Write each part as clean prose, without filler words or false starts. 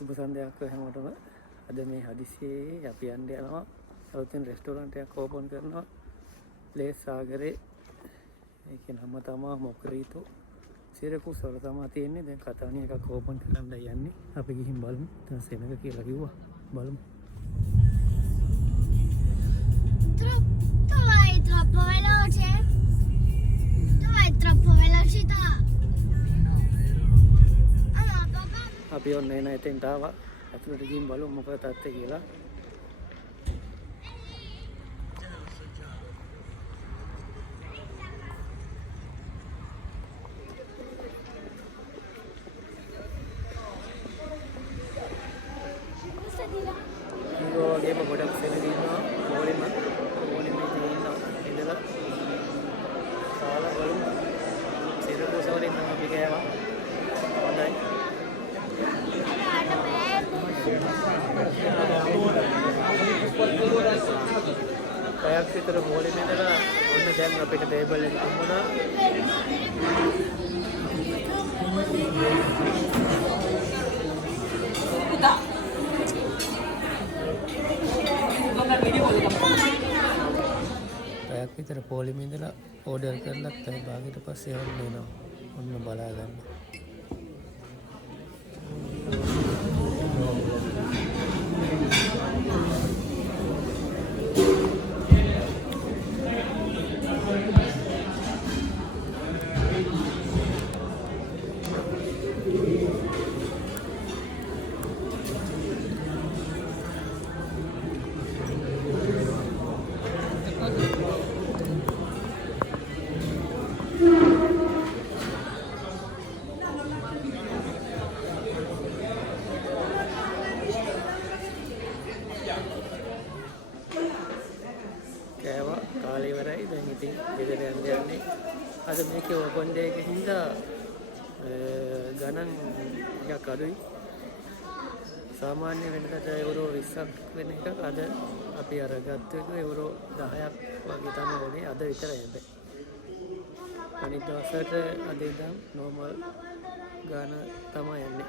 සුබ සන්ධ්‍යාවක් හැමෝටම. අද මේ හදිසියේ අපි යන්න යනවා අලුතෙන් රෙස්ටෝරන්ට් එකක් ඕපන් කරනවා ලේස් සාගරේ. ඒකේ නම තමයි මොකරීතෝ සිරකුස් වල තමයි තියෙන්නේ. දැන් කතාණි එකක් ඕපන් කරන්න යන්නේ. අපි ගිහින් බලමු. දැන් සෙනග කියලා කිව්වා. බලමු. Troppo veloce. Dov'è troppo velocità? Papà. අපි ඔන්න එන එතෙන්ට ආවා. අතුලට ගිහින් බලමු මොකද තත්ත්වය කියලා. වගේම ගොඩක් සෙනග ඉන්නවා. ඕනෙම ඉන්නවා. ඉඳලා කාලා බලමු. සිරකුස් වලින් නම් අපි ගෑවා. හොඳයි. පැයක් විතර බෝලෙම ඉඳලා ඔන්න දැන් අපිට ටේබල් එක හම්බුණා. පැයක් විතර පොලිම ඉඳලා ඕඩර් කරලා තමයි භාගයට පස්සේ යන්න එනවා. ඔන්න බලා ගන්න. කෑවා කාලේ ඉවරයි. දැන් ඉතින් ගෙදර යන්නේ. අද මේකේ ඕපන් ඩේ එකකින් හින්දා ගණන් ටිකක් අඩුයි. සාමාන්‍ය වෙනකට යුරෝ 20ක් වෙන එකක් අද අපි අර ගත්ත එක යුරෝ 10ක් වගේ තමයි වුනේ. අද විතරයි හැබැයි. අනිත් දවසට අද ඉඳන් නෝමල් ගාන තමයි යන්නේ.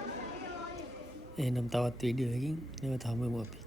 එහෙනම් තවත් වීඩියෝ එකකින් නැවත හමු වෙමු අපි.